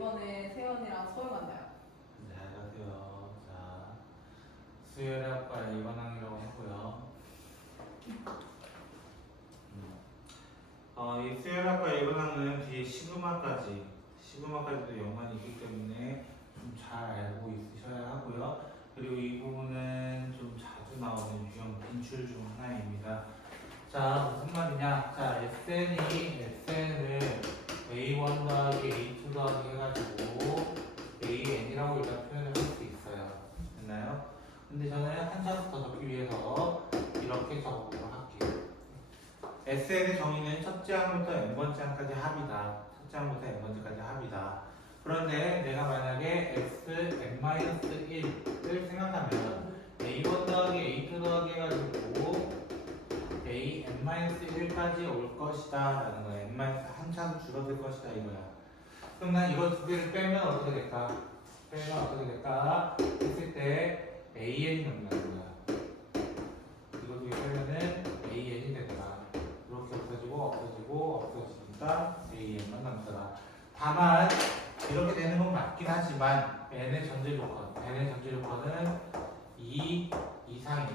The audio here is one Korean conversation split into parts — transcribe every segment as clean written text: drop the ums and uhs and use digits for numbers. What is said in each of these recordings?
이번에 세연이랑 서울 만나요. 네, 안녕하세요. 자, 수열학과 2반항이라고 하고요. 이 수열학과 2반항은 뒤에 시그마까지도 연관이 있기 때문에 좀 잘 알고 있으셔야 하고요. 그리고 이 부분은 좀 자주 나오는 유형 빈출 중 하나입니다. 자, 무슨 말이냐? 자, SN을 A1 더하기 A2 더하기 해가지고 AN이라고 일단 표현을 할 수 있어요. 됐나요? 근데 저는 한 차부터 더 적기 위해서 이렇게 적어보도록 할게요. SN의 정의는 첫째 항부터 n번째 항까지 합이다. 첫째 항부터 n번째까지 합이다. 그런데 내가 만약에 xn-1을 생각하면 A1 더하기 A2 더하기 해가지고 an-1까지 올 것이다 라는 거야. n-한 차수 줄어들 것이다 이거야. 그럼 난 이거 두 개를 빼면 어떻게 될까? 했을 때 an이 남는 거야. 이거 두 개 빼면은 an이 되더라. 이렇게 없어지니까 an만 남더라. 다만 이렇게 되는 건 맞긴 하지만 n의 전제 조건은 2 이상일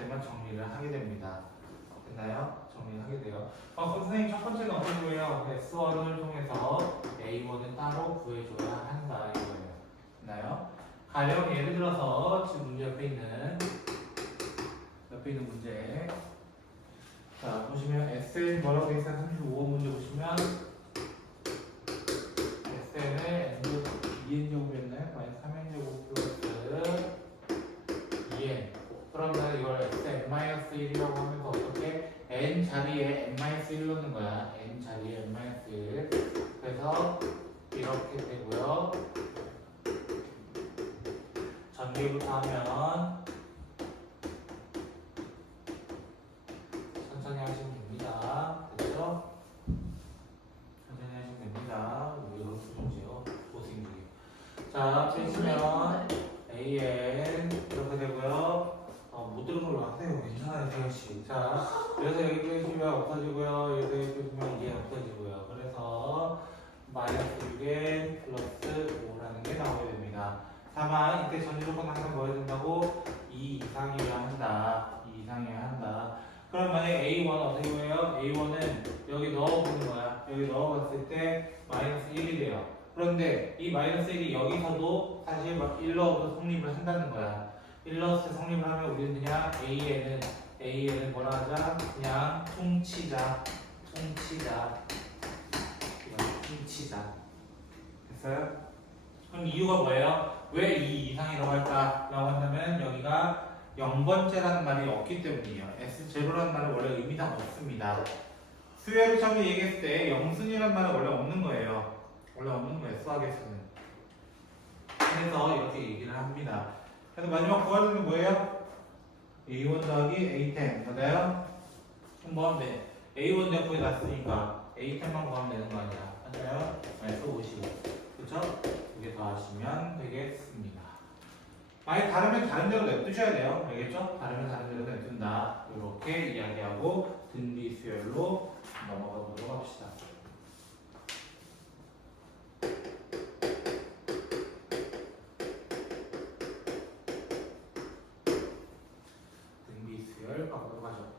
때만 정리를 하게 됩니다. 됐나요? 정리를 하게 돼요. 그럼 선생님 첫 번째는 어떻게 구해요? S1을 통해서 A1을 따로 구해줘야 한다 이거예요. 됐나요? 가령 예를 들어서 지금 문제 옆에 있는 문제. 자 보시면 SN 뭐라고 돼 있어요? 35번 문제 보시면 SN을 Bn제곱이었나요? 마이너스 3n제곱 플러스 2n. 그러면 이걸 n-1이라고 하면서 어떻게 n 자리에 n-1 넣는 거야. n 자리에 n-1. 그래서 이렇게 되고요. 전개부터 하면 천천히 하시면 됩니다. 됐죠? 천천히 하시면 됩니다. 이거 수준지요. 도생기. 자, 빼시면 an 이렇게 되고요. 못 들은 걸로 하세요. 괜찮아요, 세현씨. 자, 그래서 여기 빼시면 없어지고요. 여기 빼시면 이게 없어지고요. 그래서 마이너스 6n 플러스 5라는 게 나오게 됩니다. 다만 이때 전제조건 항상 뭐 해야 된다고? 2 이상이어야 한다. 그럼 만약에 A1 어떻게 구해요? A1은 여기 넣어보는 거야. 여기 넣어봤을 때 마이너스 1이 돼요. 그런데 이 마이너스 1이 여기서도 사실 1 넣어도 성립을 한다는 거야. 1 넣었을 때 성립을 하면 우리는 그냥 AN은 뭐라 하자? 그냥 퉁치자. 됐어요? 그럼 이유가 뭐예요? 왜 2 이상이라고 할까? 라고 한다면 여기가 0번째라는 말이 없기 때문이에요. S0라는 말은 원래 의미상 없습니다. 수열을 처음에 얘기했을 때 영순이라는 말은 원래 없는 거예요. 수학에서는. 그래서 이렇게 얘기를 합니다. 그래서 마지막 구할 때는 뭐예요? A1 더하기 A10 맞아요? 한번 네. A1 내가 구해놨으니까 A10만 구하면 되는 거 아니야. 맞아요? 마이너스 55 그쵸? 두 개 더 하시면 되겠습니다. 만약 다르면 다른 대로 냅두셔야 돼요. 알겠죠? 다르면 다른 대로 냅둔다. 이렇게 이야기하고 등비 수열로 넘어가 보도록 합시다. 등비 수열 가보도록 하죠.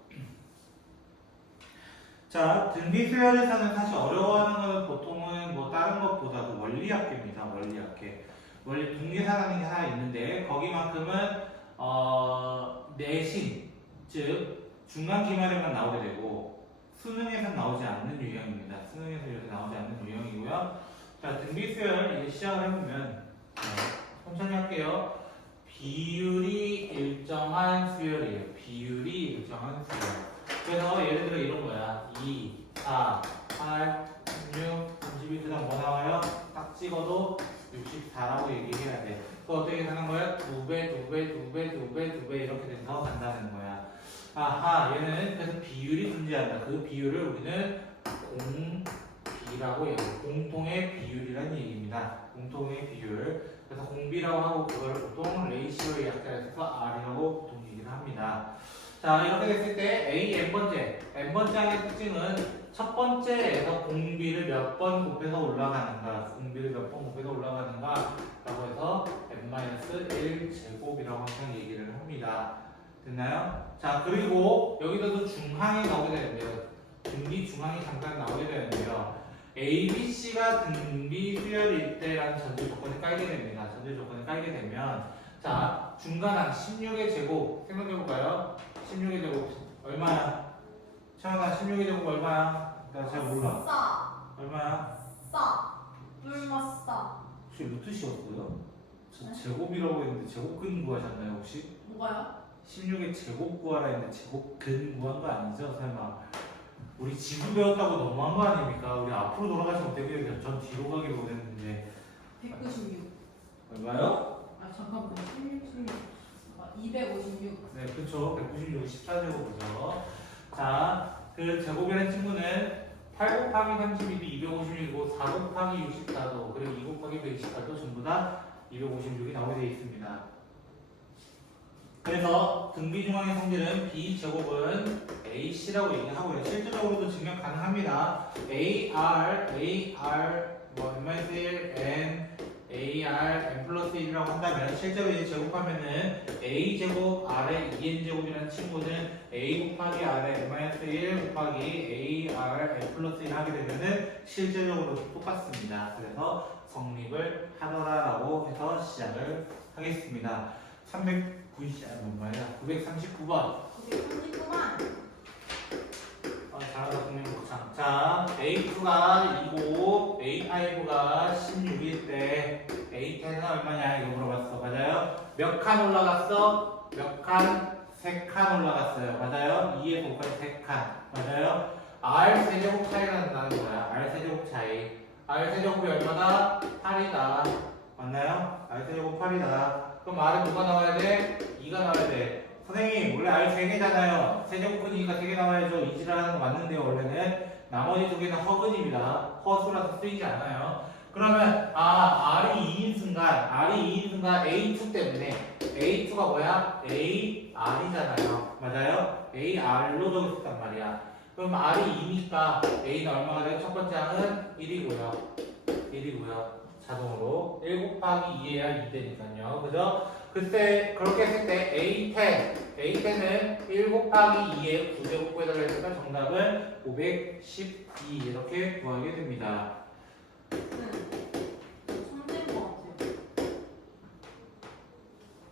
자, 등비 수열에서는 사실 어려워하는 것은 보통은 뭐 다른 것보다도 원리학계입니다. 원리 분계사라는 게 하나 있는데 거기만큼은 내신 즉 중간 기말에만 나오게 되고 수능에서 나오지 않는 유형입니다. 수능에서 이렇게 나오지 않는 유형이고요. 자, 등비수열 이제 시작을 해보면 천천히 할게요. 비율이 일정한 수열이에요. 그래서 예를 들어 이런 거야. 2, 4, 8, 16, 32 그다음 뭐 나와요? 딱 찍어도 64라고 얘기해야 돼. 그거 어떻게 하는 거야? 2배 이렇게 돼서 간다는 거야. 아하, 얘는 그래서 비율이 존재한다. 그 비율을 우리는 공비라고 얘기해요. 공통의 비율이라는 얘기입니다. 공통의 비율. 그래서 공비라고 하고 그걸 보통 레이시오의 약자에서 R이라고 보통 얘기를 합니다. 자, 이렇게 됐을 때 A n번째 항의 특징은 첫 번째에서 공비를 몇 번 곱해서 올라가는가, 공비를 몇 번 곱해서 올라가는가 라고 해서 n-1 제곱이라고 항상 얘기를 합니다. 됐나요? 자, 그리고 여기서도 중항이 나오게 되는데요. 등비 중항이 잠깐 나오게 되는데요. ABC가 등비 수열일 때라는 전제 조건을 깔게 됩니다. 전제 조건을 깔게 되면 자, 중간항 16의 제곱 생각해볼까요? 16의 제곱 얼마야? 채원아 16의 제곱 얼마야? 나 잘 몰라. 싸. 얼마야? 싸. 뿔마 싸. 혹시 루트 씌웠어요? 저 제곱이라고 했는데 제곱근 구하셨나요 혹시? 뭐가요? 16의 제곱 구하라 했는데 제곱근 구한 거 아니죠? 설마 우리 지구 배웠다고 너무한 거 아닙니까? 우리 앞으로 돌아가시면 되게 전 뒤로 가기로 했는데 196. 얼마요? 아 잠깐만. 16. 256. 네, 그렇죠. 196, 14제곱이죠. 자, 그 제곱이라는 친구는 8 곱하기 32도 256이고 4 곱하기 64도 그리고 2 곱하기 128도 전부 다 256이 나오게 되어 있습니다. 그래서 등비중앙의 성질은 B제곱은 AC라고 얘기하고요. 실질적으로도 증명 가능합니다. AR, 뭐 n-1, N, AR, N 플러스 1이라고 한다면 실제로 이제 제곱하면은 A제곱, R의 2N제곱이라는 친구는 A 곱하기 R의 n-1 곱하기 AR, N 플러스 1 하게 되면은 실제적으로 똑같습니다. 그래서 성립을 하더라라고 해서 시작을 하겠습니다. 939번. 939만. 잘하다 국민국장. 자, A2가 2고 A5가 16일 때 A10은 얼마냐 이거 물어봤어. 맞아요? 몇 칸 올라갔어? 몇 칸? 3칸 올라갔어요. 맞아요? 2에서 5까지 3칸. 맞아요? R 세제곱 차이가 난다는 거야. R 세제곱 차이. R 세제곱이 얼마다? 8이다. 맞나요? R 세제곱 8이다. 그럼 R은 누가 나와야 돼? 2가 나와야 돼. 선생님 원래 R 3개잖아요. 세제곱근이니까 3개 나와야죠. 이지라는 거 맞는데요. 원래는 나머지 2개는 허근입니다. 허수라서 쓰이지 않아요. 그러면 R이 2인 순간 A2 때문에 A2가 뭐야? AR이잖아요. 맞아요? AR로 적었단 말이야. 그럼 R이 2니까 A는 얼마가 돼요? 첫 번째 항은 1이고요. 자동으로 1 곱하기 2해야 2되니까요. 그죠? 그때 그렇게 했을 때 A10은 1 곱하기 2에 9제곱 구해달라 했으니까 정답은 512 이렇게 구하게 됩니다. 천재인 것 같아요.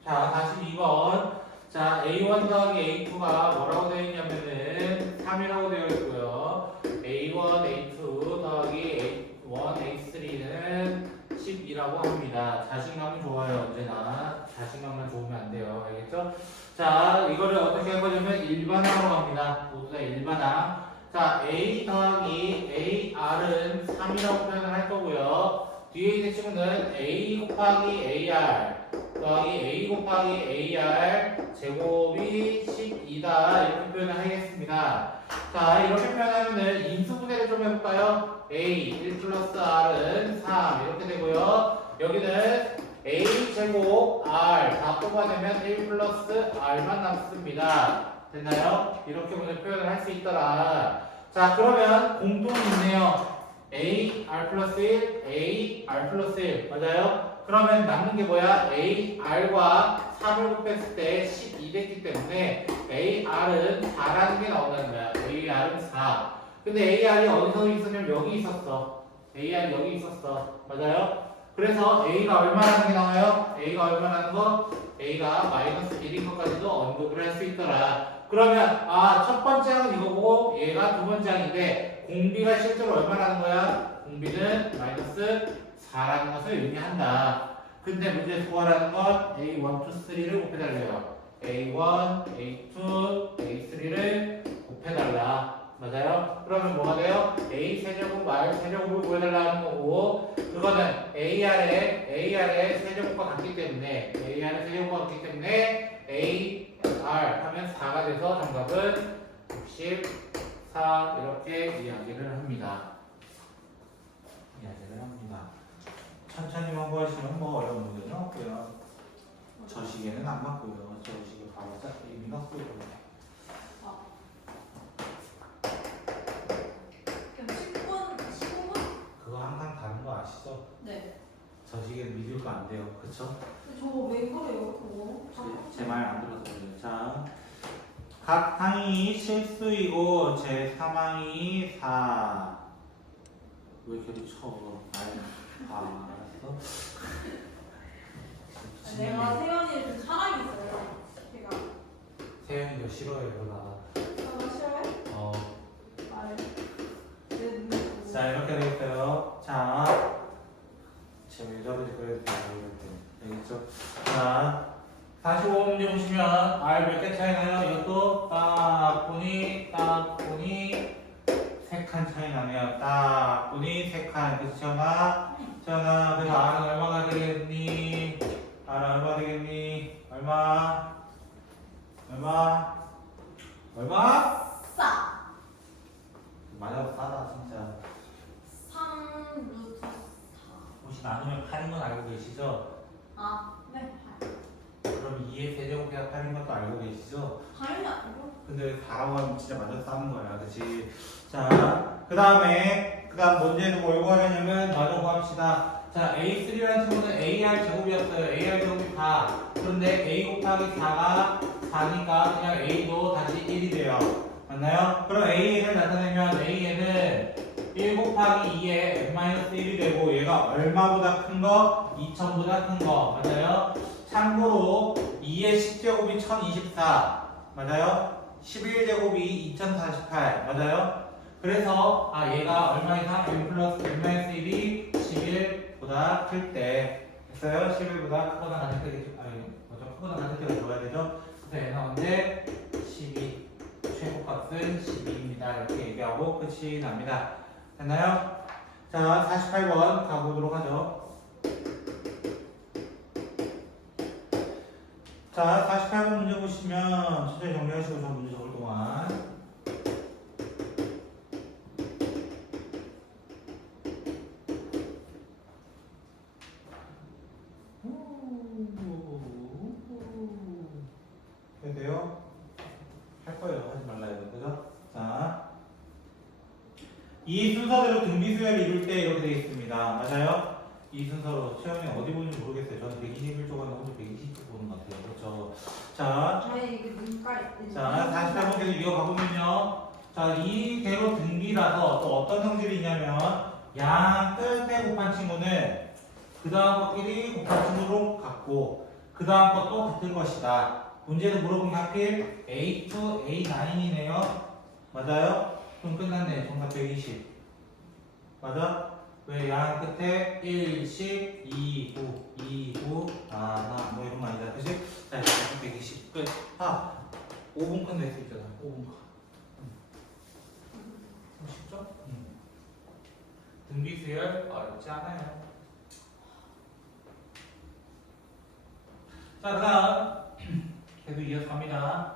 자, 42번. 자, A1 더하기 A2가 뭐라고 되어 있냐면은 3이라고 되어 있고요. A1, A2 더하기 A1, A3는 10이라고 합니다. 자신감은 좋아요. 언제나 자신감만 좋으면 안 돼요. 알겠죠? 자, 이거를 어떻게 할 거냐면 일반항으로 갑니다. 모두 다 일반항. 자, A 더하기 AR은 3이라고 표현을 할 거고요. 뒤에 있는 친구는 A 곱하기 AR 더하기 A 곱하기 AR 제곱이 12다 이렇게 표현을 하겠습니다. 자, 이렇게 표현하면은 인수분해를 좀 해볼까요? A 1 플러스 R은 3 이렇게 되고요. 여기는 A 제곱 R 다 뽑아내면 1 플러스 R만 남습니다. 됐나요? 이렇게 먼저 표현을 할 수 있더라. 자, 그러면 공통이 있네요. A R 플러스 1, A R 플러스 1 맞아요? 그러면 남는 게 뭐야? A R과 3을 곱했을 때 12 됐기 때문에 A R은 4라는 게 나온다는 거야. A R은 4. 근데 A R이 어디서 있었냐면 여기 있었어. A R이 여기 있었어. 맞아요? 그래서 A가 얼마라는 게 나와요? A가 얼마라는 거? A가 마이너스 1인 것까지도 언급을 할 수 있더라. 그러면 첫 번째 항은 이거고 얘가 두 번째 항인데 공비가 실제로 얼마라는 거야? 공비는 마이너스 4라는 것을 의미한다. 근데 문제 구하라는 건 A1, 2, 3를 곱해달래요. A1, A2, A3를 곱해달라. 맞아요? 그러면 뭐가 돼요? A 세제곱, R 세제곱을 구해달라는 거고 그거는 AR의 세제곱과 같기 때문에 AR의 세제곱과 같기 때문에 AR 하면 4가 돼서 정답은 64 이렇게 이야기를 합니다. 천천히만 구하시면 뭐 어려운 문제는 없고요. 저 시계는 안 맞고요. 저 시계 바로 짝 의미가 없고요. 아시죠? 네. 저 시계는 믿을 거 안 돼요. 그쵸? 저거 왜 그래요? 그거? 제 말 안 들어서 그래요. 자, 각 항이 실수이고 제 3항이 4. 왜 이렇게 쳐? 알았어? 내가 세연이를 좀 사랑했어요. 걔가. 세연이 너 싫어해요, 나. 너가 싫어해? 어. 말해. 내 눈을 보고. 자, 이렇게 되겠어요. 자, 지금 여자들이 그래도 다 되겠죠? 자, 45문제 보시면 R 몇 개 차이 나요? 이것도 딱 보니 3칸 차이 나네요. 딱 보니 3칸. 그치, 지연아? 지연아, 그래서 R은 얼마가 되겠니? R은 얼마 되겠니? 얼마? 싸. 맞아, 싸다, 진짜. 3 루트 4. 혹시 나누면 8인 건 알고 계시죠? 아, 네. 그럼 2의 세제곱해야 8인 것도 알고 계시죠? 당연히 알고. 근데 4라고 하면 진짜 맞아 싸는 거야, 그치? 자, 그 다음 문제는 뭘 구하려냐면 나눠 구합시다. 자, A3라는 친구는 AR 제곱이었어요. AR 제곱이 4. 그런데 A 곱하기 4가 4니까 그냥 A도 다시 1이 돼요. 맞나요? 그럼 AN을 나타내면 AN은 1 곱하기 2에 n-1이 되고 얘가 얼마보다 큰 거? 2000보다 큰 거. 맞아요? 참고로 2의 10제곱이 1024. 맞아요? 11제곱이 2048. 맞아요? 그래서 얘가 얼마 이상 n 플러스 n-1이 11보다 클 때 됐어요? 11보다 크거나 같을 때 크거나 같을 때가 좋아야 되죠? 그래서 얘는 언제? 12. 최고값은 12입니다. 이렇게 얘기하고 끝이 납니다. 됐나요? 자, 48번 가보도록 하죠. 자, 48번 문제 보시면 천천히 정리하시고 저 문제 적을 동안 해야 돼요? 할 거예요. 하지 말라 해도 그죠? 자, 이 순서대로 등비수열을 이룰 때 이렇게 되어 있습니다. 맞아요? 이 순서로 채영이 어디 보는지 모르겠어요. 저는 121쪽 하면 혼자 120쪽 보는 것 같아요. 그렇죠? 자, 저희 이게 눈깔. 48번 계속 이어가보면요. 자, 이대로 등비라서 또 어떤 성질이 있냐면 양 끝에 곱한 친구는 그 다음 것끼리 곱한 친구로 같고 그 다음 것도 같을 것이다. 문제는 물어본 게 하필 A2, A9이네요. 맞아요? 그럼 끝났네. 정답 120. 맞아? 왜 양 끝에 1, 10, 2, 9, 2, 9, 뭐 이런 거 아니다. 그치? 자, 이렇게 120. 끝. 5분 컷 낼 수 있잖아. 5분 컷. 쉽죠? 등비수열 어렵지 않아요. 자, 그 다음. 계속 이어서 갑니다.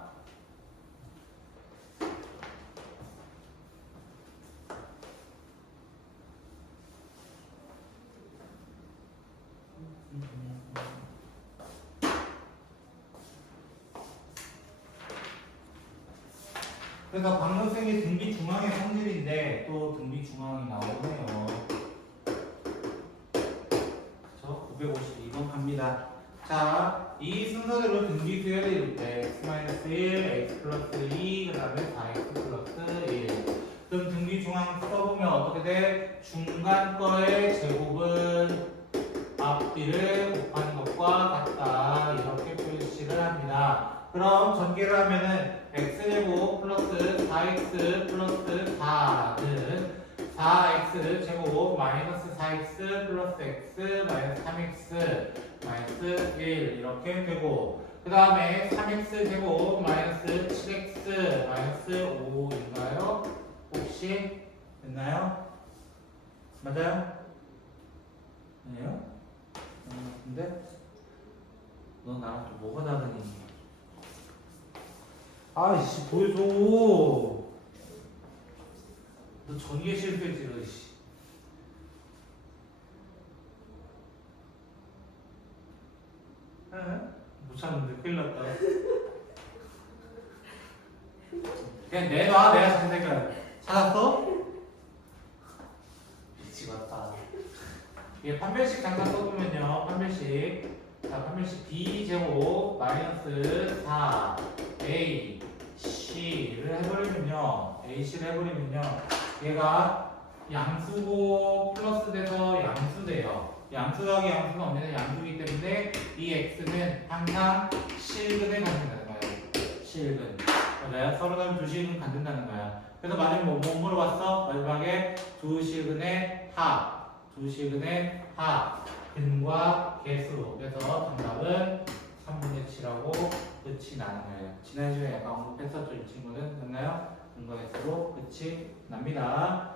그래서 방정식이 등비 중앙의 성질인데 또 등비 중앙이 나오네요. 그쵸? 952번 갑니다. 자, 이 순서대로 등비 수열을 이룰 때 x-1, x 플러스 2, 그 다음에 4x 플러스 1. 그럼 등비 중앙 써보면 어떻게 돼? 중간 거의 제곱은 앞뒤를 곱하는 것과 같다. 이렇게 표시를 합니다. 그럼 전개를 하면은 x제곱 플러스 4x 플러스 4는 4x 제곱 마이너스 4x 플러스 x 마이너스 3x 마이너스 1 이렇게 되고 그 다음에 3x 제곱 마이너스 7x 마이너스 5인가요? 혹시 됐나요? 맞아요? 아니에요? 근데 너 나랑 또 뭐가 다르니? 아이씨 보여줘. 너 전개 실패지 너 씨. 못 참는데 큰일 났다. 그냥 내놔. 내가 찾은 색깔 찾았어? 미치겠다. 이게 판별식 잠깐 써보면요. 판별식. 자, 판별식 b제곱 마이너스 4a c를 해버리면요. ac를 해버리면요. 얘가 양수고 플러스 돼서 양수돼요. 양수 더하기 양수는 없는 양수이기 때문에 이 x는 항상 실근에 갖는다는 거예요. 실근. 맞아요? 서로 다른 두 실근 갖는다는 거야. 그래서 마지막에 뭐 물어봤어? 마지막에 두 실근의 합. 두 실근의 합. 근과 개수. 그래서 정답은 3분의 7하고 끝이 나는 거예요. 지난 시간에 약간 언급했었죠. 이 친구는. 됐나요? 근과 개수로 끝이 납니다.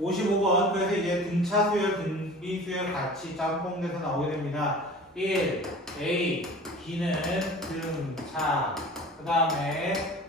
55번. 그래서 이제 등차 수열, 등비 수열 같이 짬뽕돼서 나오게 됩니다. 1. A. B는 등차. 그 다음에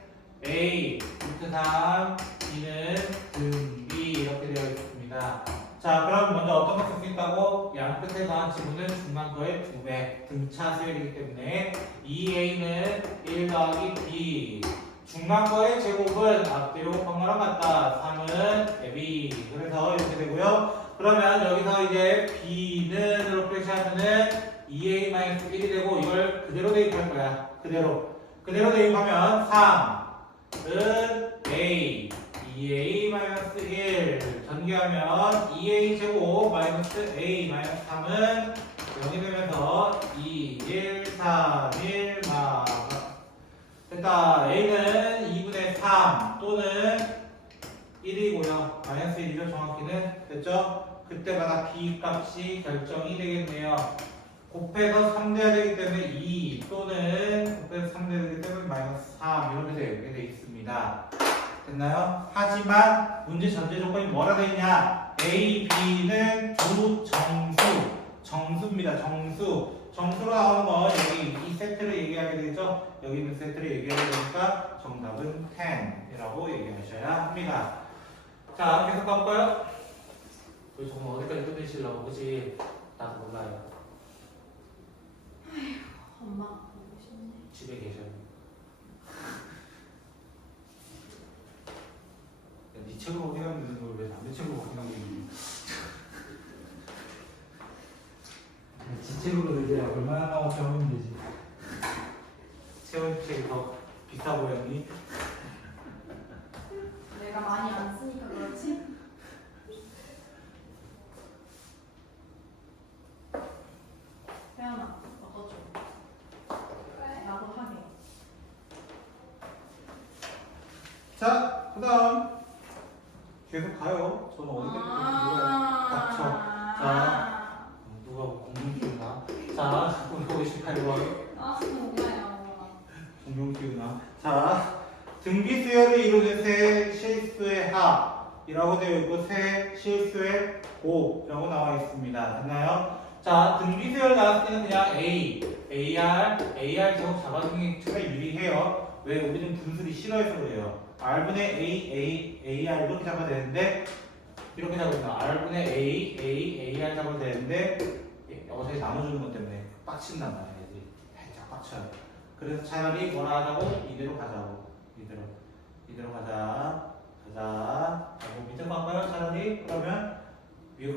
A. 루트 3. B는 등비. 이렇게 되어 있습니다. 자, 그럼 먼저 어떤 걸 쓸 수 있다고? 양 끝에 더한 지분은 중간 거의 2배. 등차 수열이기 때문에 2A는 1 더하기 B. 중간 거의 제곱은 앞뒤로 번갈아 같다. 3은 AB. 그래서 이렇게 되고요. 그러면 여기서 이제 B는 이렇게 하면은 2A-1이 되고 이걸 그대로 대입할 거야. 그대로 대입하면 3은 A 2A-1 전개하면 2A 제곱 마이너스 A 마이너스 3은 0이 되면서 2, 1, 3, 1 됐다. A는 2분의 3 또는 1이고요. 마이너스 1이죠. 정확히는. 됐죠? 그때마다 B 값이 결정이 되겠네요. 곱해서 3 돼야 되기 때문에 2 또는 곱해서 3 돼야 되기 때문에 마이너스 3 이렇게 돼 있습니다. 됐나요? 하지만 문제 전제 조건이 뭐라 돼 있냐? A, B는 두 정수입니다. 정수로 나오는 건 여기 이 세트를 얘기하게 되죠. 여기 있는 세트를 얘기하게 되니까 정답은 10이라고 얘기하셔야 합니다. 자, 계속 가볼까요? 우리 정말 어디까지 끝내시려고 그지? 나도 몰라요. 엄마 보고 싶네. 집에 계셔요. 네 책으로 확인하는 걸 왜 남의 책으로 확인하고 있니? 지 책으로 이제 얼마나 나오고 배우면 되지. 체험책이 더 비싸 보였니? 내가 많이 안 쓰니까 그렇지? 태연아, 얻어줘. 나도 하게. 자, 그 다음 계속 가요. 저는 어디까지 누가 닥쳐. 자, 누가 공룡 키우나? 자, 우리 58번 아, 정말요. 공룡 키우나? 자, 등비 수열을 이루는 세 실수의 합이라고 되어 있고 세 실수의 곱이라고 나와 있습니다. 됐나요? 자, 등비 수열 나왔을 때는 그냥 AR 제곱 잡아주는 게 제가 유리해요. 왜? 우리는 분수를 싫어해서 그래요. R분의 AR 이렇게 잡아야 되는데 이렇게 잡아야 돼요. R분의 AR 잡아야 되는데 어차피 나눠주는 것 때문에 빡친단 말이야. 살짝 빡쳐요. 그래서 차라리 뭐라 하자고? 이대로 가자고. 이대로 가자. 뭐 밑으로 갈까요? 차라리? 그러면 위에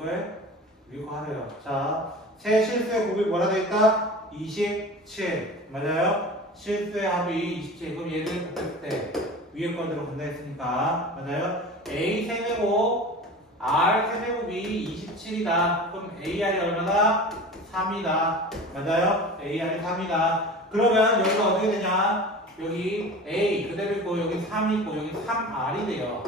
거 하래요. 자, 세 실수의 곱이 뭐라 되어 있다? 27. 맞아요? 실수의 합이 27. 그럼 얘를 곱했을 때 위에 거대로 간다 했으니까. 맞아요? A 세제곱 R 세제곱이 27이다. 그럼 AR이 얼마나? 3이다. 맞아요? AR이 3이다. 그러면 여기가 어떻게 되냐? 여기 A 그대로 있고 여기 3이 있고 여기 3R이 돼요.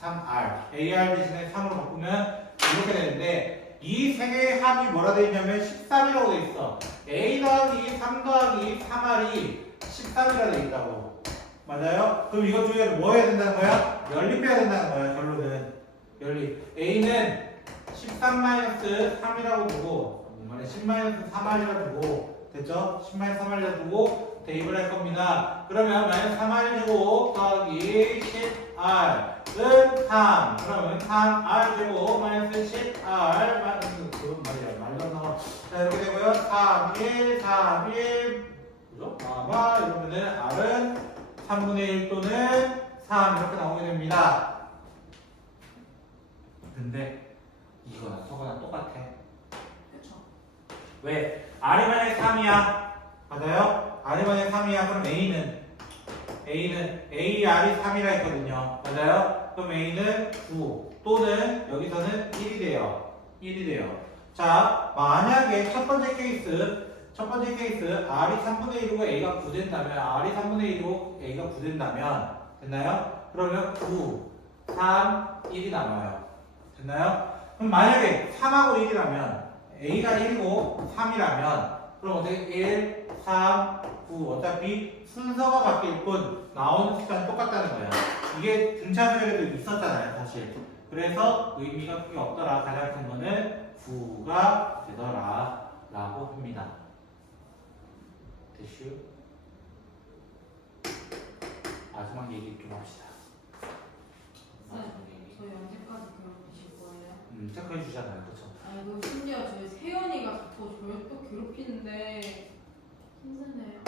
3R. AR 대신에 3으로 바꾸면 이렇게 되는데 이 세 개의 합이 뭐라 되어 있냐면 13이라고 되어 있어. A 더하기 3 더하기 3R이 13이라 되어 있다고. 맞아요? 그럼 이것 중에 뭐 해야 된다는 거야? 연립해야 된다는 거야. 결론은 연립. A는 13-3이라고 두고 10-3R이라고 두고 됐죠? 10-3R이라고 두고 대입을 할 겁니다. 그러면 마이너스 3R 제곱 더하기 10R은 3. 그러면 3R 제곱 마이너스 10R 그건 말이야. 말도 안 나와. 자, 이렇게 되고요. 3, 1, 3, 1 그죠? 이러면은 R은 3분의 1 또는 3 이렇게 나오게 됩니다. 근데 이거나 저거나 똑같아. 그쵸. 왜? R이 만약에 3이야. 맞아요? R이 만약에 3이야. 그럼 A는 A, R이 3이라 했거든요. 맞아요? 그럼 A는 9 또는 여기서는 1이 돼요. 1이 돼요. 자, 만약에 첫 번째 케이스 R이 3분의 1이고 A가 9 된다면 R이 3분의 1이고 A가 9 된다면 됐나요? 그러면 9, 3, 1이 남아요. 됐나요? 그럼 만약에 3하고 1이라면 A가 1이고 3이라면 그럼 어떻게 1, 3, 9 어차피 순서가 바뀔 뿐 나오는 숫자는 똑같다는 거예요. 이게 등차 수열에도 있었잖아요, 사실. 그래서 의미가 크게 없더라. 가장 큰 거는 9가 되더라 라고 합니다. 됐슈? 마지막 얘기 좀 합시다. 마지막 얘기. 저희 언제까지 괴롭히실 거예요? 체크해 주잖아요, 그렇죠? 아니 그 심지어 저희 세연이가 자꾸 저를 또 괴롭히는데 힘드네요.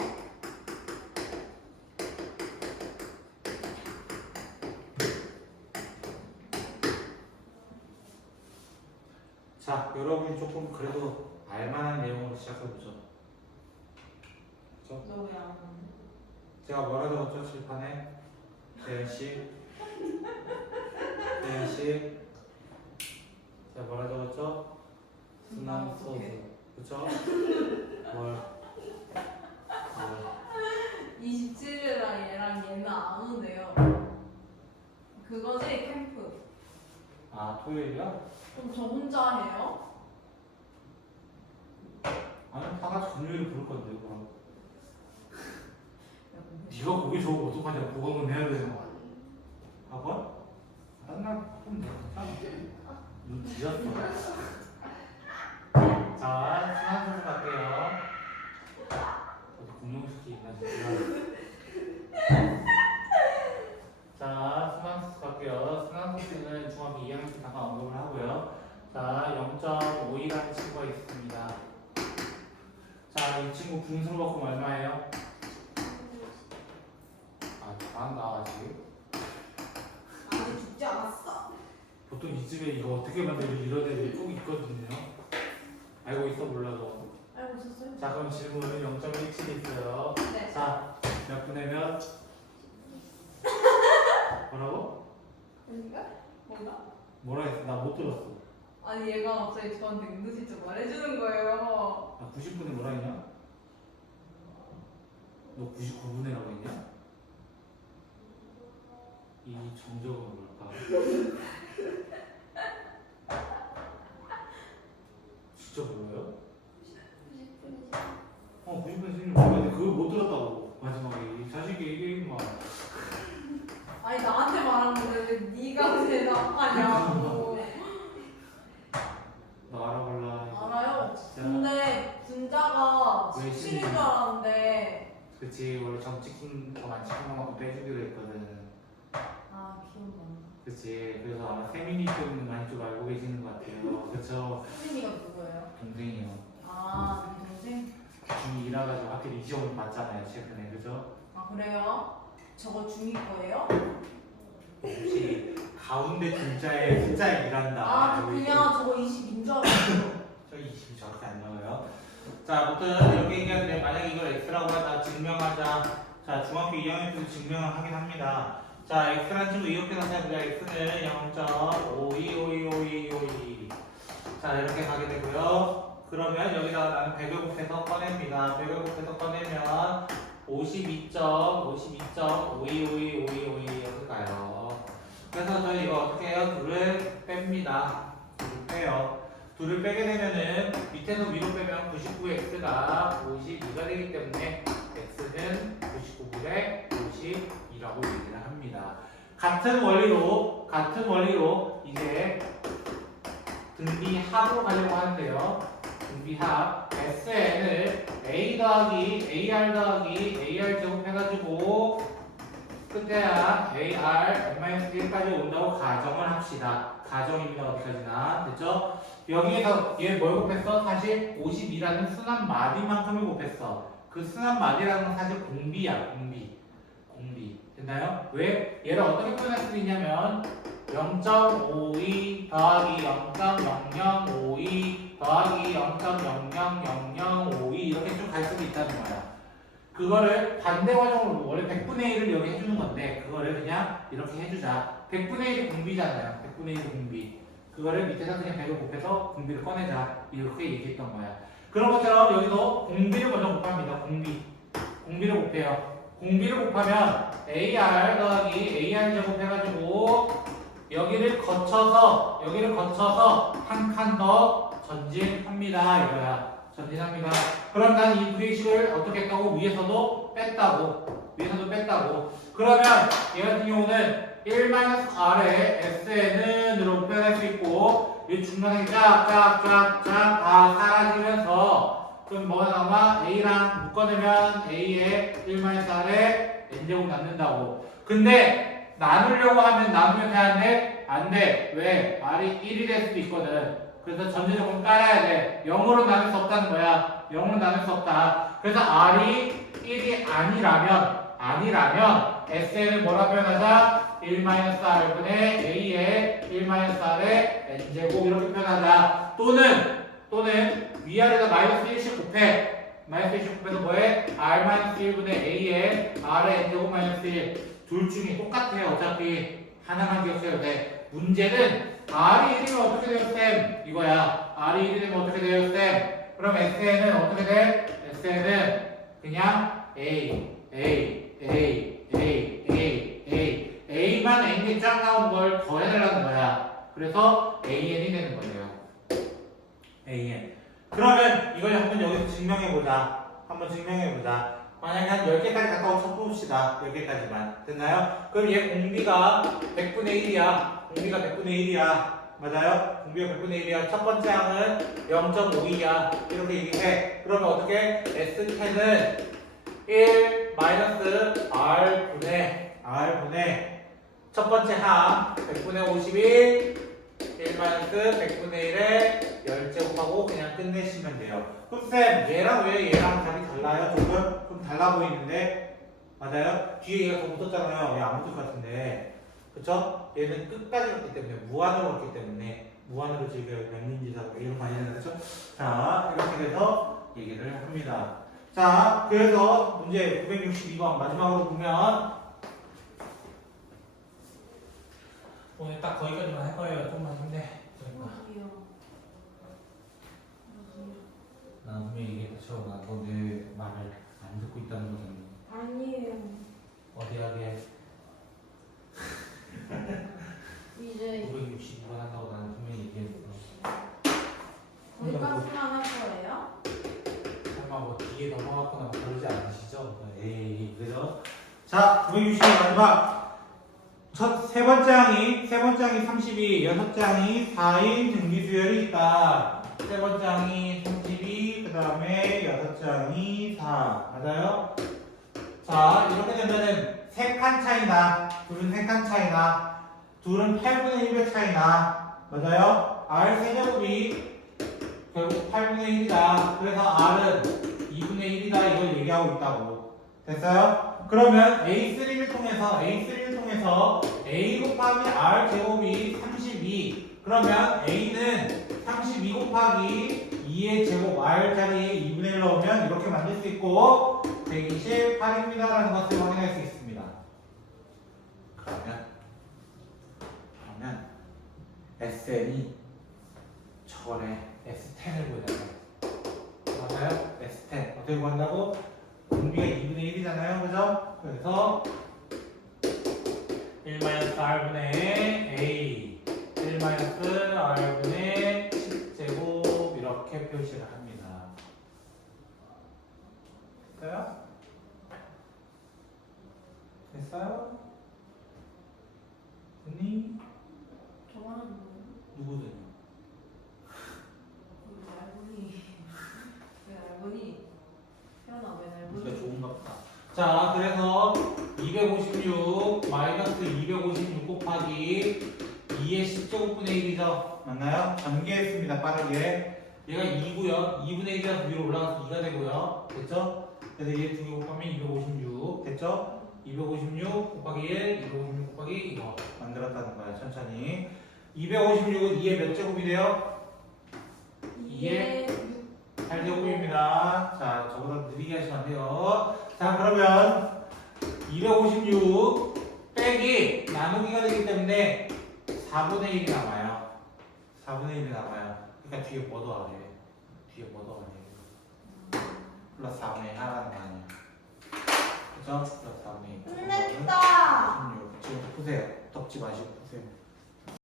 자, 여러분이 조금 그래도 알만한 내용으로 시작해보죠. 그렇죠? 너 왜 안 오는? 제가 뭐라 적었죠, 칠판에? 대현씨 제가 뭐라 적었죠? 순환 소스 그쵸? 뭘 27일이랑 얘랑 얘는 안 오네요. 그거지 캠프. 아, 토요일이야? 그럼 저 혼자 해요? 아니, 다 같이 금요일에 부를 건데, 그럼. 야, 뭐 네가 보기 좋으면 어떡하냐, 보강은 해야 되잖아. 학원? 딴날 하면 돼, 괜찮아. 눈 뒤졌어. 자, 순환 소스 갈게요. 어디 공룡시키 있나, 진짜. 자, 순환소스 갈게요. 순환소스는 중학교 2학년 때 잠깐 언급을 하고요. 자, 0.5이라는 친구가 있습니다. 자, 이 친구 분수로 바꾸면 얼마예요? 아, 잘한다, 아직. 아직 죽지 않았어. 보통 이 집에 이거 어떻게 만들고 이런 애들이 꼭 있거든요. 알고 있어, 몰라도. 알고 있었어요? 자, 그럼 질문은 0.17 있어요. 네. 자, 몇 분의 몇? 뭐라고? 아닌가? 뭐다? 뭐라 했어? 나 못 들었어. 아니 얘가 갑자기 저한테 은근슬쩍 말해주는 거예요. 나 90분에 뭐라 했냐? 너 99분에라고 했냐? 이 정적은 뭘까? 진짜 몰라요? 90분 선생님 뭐였는데 그걸 못 들었다고 마지막에 이 자식이 얘기해 봐. 아니 나한테 말한 건데 왜 네가 대답하냐고. 너 알아볼라. 알아요? 진짜. 근데 분자가 왜 17인 신이? 줄 알았는데. 그치, 원래 점 찍힌 거만 찍힌 것만큼 빼주기로 했거든. 아 기억나. 그치, 그래서 아마 세민이 때문에 많이 좀 알고 계시는 것 같아요. 그쵸? 수민이가 누구예요? 동생이요. 아 네 동생? 중2라 가지고 학교 이시험 봤잖아요, 최근에. 그죠? 아 그래요? 저거 중2 거예요? 혹시 가운데 중자에 숫자에 일한다. 아 그냥 저거 20인 줄 알았어요. 저 20이 저렇게 안 나와요. 자, 아무튼 이렇게 얘기하는데 만약에 이걸 x라고 하자 증명하자. 자, 중학교 2학년 때도 증명을 하긴 합니다. 자, x라는 친구 이렇게 나타냅니다. x는 0.52525252. 자, 이렇게 가게 되고요. 그러면 여기다가 나는 100을 곱해서 꺼냅니다. 100을 곱해서 꺼내면 52.52.52525252 이렇게 가요. 그래서 저희 이거 어떻게 해요? 둘을 뺍니다. 둘을 빼요. 둘을 빼게 되면은 밑에서 위로 빼면 99x가 52가 되기 때문에 x는 99분의 52라고 얘기를 합니다. 같은 원리로 이제 등비합으로 가려고 하는데요. 등비합 SN을 A 더하기 AR 더하기 AR 제곱 해가지고 끝에 AR n-1까지 온다고 가정을 합시다. 가정입니다. 어디까지나 됐죠? 여기에서 얘 뭘 곱했어? 사실 52라는 순한 마디만큼을 곱했어. 그 순한 마디라는 건 사실 공비야. 공비. 됐나요? 왜? 얘를 어떻게 표현할 수 있냐면 0.52 더하기 0.0052 더하기 0.000052 이렇게 쭉 갈 수도 있다는 거야. 그거를 반대 과정으로 원래 100분의 1을 여기 해주는 건데 그거를 그냥 이렇게 해주자. 100분의 1이 공비잖아요. 100분의 1이 공비. 그거를 밑에서 그냥 100을 곱해서 공비를 꺼내자. 이렇게 얘기했던 거야. 그런 것처럼 여기도 공비를 먼저 곱합니다. 공비를 곱해요. 공비를 곱하면 AR 더하기 AR 제곱 해가지고 여기를 거쳐서 한 칸 더 전진합니다. 이거야. 전진합니다. 그럼 난 이 부의식을 어떻게 했다고? 위에서도 뺐다고. 그러면 얘 같은 경우는 1-R에 SN은으로 표현할 수 있고 이 중간에 쫙쫙쫙쫙 다 사라지면서 그럼 뭐가 남아? A랑 묶어내면 A에 1-R에 N제곱 남는다고. 근데 나누려고 하면 나누면 돼야 돼? 안 돼. 왜? R이 1이 될 수도 있거든. 그래서 전제조건 깔아야 돼. 0으로 나눌 수 없다는 거야. 0으로 나눌 수 없다. 그래서 R이 1이 아니라면 SN을 뭐라 표현하자? 1-R분의 A에 1-R에 N제곱 이렇게 표현하자. 또는 위아래다 마이너스 1씩 곱해. 마이너스 1씩 곱해서 뭐해? R-1분의 A에 R의 N제곱 마이너스 1. 둘 중에 똑같아요. 어차피 하나만 기억해도 돼. 문제는 R이 1이면 어떻게 돼요, 쌤? 이거야. R이 1이면 어떻게 돼요, 쌤? 그럼 SN은 어떻게 돼? SN은 그냥 A만 N이 쫙 나오는 걸 더해달라는 거야. 그래서 AN이 되는 거예요. AN. 그러면 이걸 한번 여기서 증명해보자. 만약에 한 10개까지 갔다 오고 쳐봅시다. 10개까지만. 됐나요? 그럼 얘 공비가 100분의 1이야. 맞아요? 공비가 100분의 1이야. 첫 번째 항은 0.52야. 이렇게 얘기해. 그러면 어떻게? S10은 1-R분의 첫 번째 항 100분의 51 1-100분의 1에 10제곱하고 그냥 끝내시면 돼요. 그럼 쌤, 얘랑 왜 얘랑 답이 달라요? 좀 달라 보이는데? 맞아요? 뒤에 얘가 더 붙었잖아요. 얘 안 붙을 것 같은데. 그쵸? 얘는 끝까지 갔기 때문에, 무한으로 갔기 때문에, 무한으로 지금 몇인지사고 이런 거 많이 되죠? 자, 이렇게 돼서 얘기를 합니다. 자, 그래서 문제 962번 마지막으로 보면 오늘 딱 거기까지만 할 거예요. 좀만 힘내. 나 분명히 얘기했죠. 나 너 내 말을 안 듣고 있다는 거잖아. 아니에요. 어디 하게? 이제 962번 한다고 나는 분명히 얘기했어. 거기까지만 할 거예요? 설마 뭐 뒤에 넘어갔거나 막 그러지 않으시죠? 에이, 그죠? 자, 962번 마지막. 세 번째 항이 32, 여섯째 항이 4인 등기수열이 있다. 세 번째 항이 32, 그 다음에 여섯째 항이 4. 맞아요? 자, 이렇게 되면은 3칸 차이나, 둘은 3칸 차이나, 둘은 8분의 1배 차이나. 맞아요? R 세제곱이 결국 8분의 1이다. 그래서 R은 2분의 1이다. 이걸 얘기하고 있다고. 됐어요? 그러면 A3를 통해서 A 곱하기 R 제곱이 32. 그러면 A는 32 곱하기 2의 제곱 R 자리에 2분의 1 넣으면 이렇게 만들 수 있고 128입니다. 라는 것을 확인할 수 있습니다. 그러면 SN이 저거래. S10을 구해달라고. 맞아요? S10. 어떻게 구한다고? 공비가 2분의 1이잖아요. 그죠? 그래서 1-R분의 A 1-R분의 10제곱 이렇게 표시를 합니다. 됐어요? 됐어요? 됐니? 저만 누구든? 왜 알고니? 태어나 왜 우리가 알고니? 좋은가 보다. 자, 그래서 256 마이너스 256 곱하기 2의 10제곱분의 1이죠. 맞나요? 전개했습니다. 빠르게. 얘가 2고요. 2분의 1이라서 위로 올라가서 2가 되고요. 됐죠? 그래서 얘 두 개 곱하면 256. 됐죠? 256 곱하기 1, 256 곱하기 이거 만들었다는 거야. 천천히. 256은 2의 몇 제곱이 돼요? 2의 8제곱입니다. 자, 저보다 느리게 하시면 안 돼요. 자, 그러면 256 빼기 나누기가 되기 때문에 4분의 1이 남아요. 4분의 1이 남아요. 그러니까 뒤에 뭐 더하래? 뒤에 뭐 더하래? 플러스 4분의 1 하라는 거 아니야. 그죠? 플러스 4분의 1. 끝냈다. 16. 지금 푸세요. 덮지 마시고 푸세요.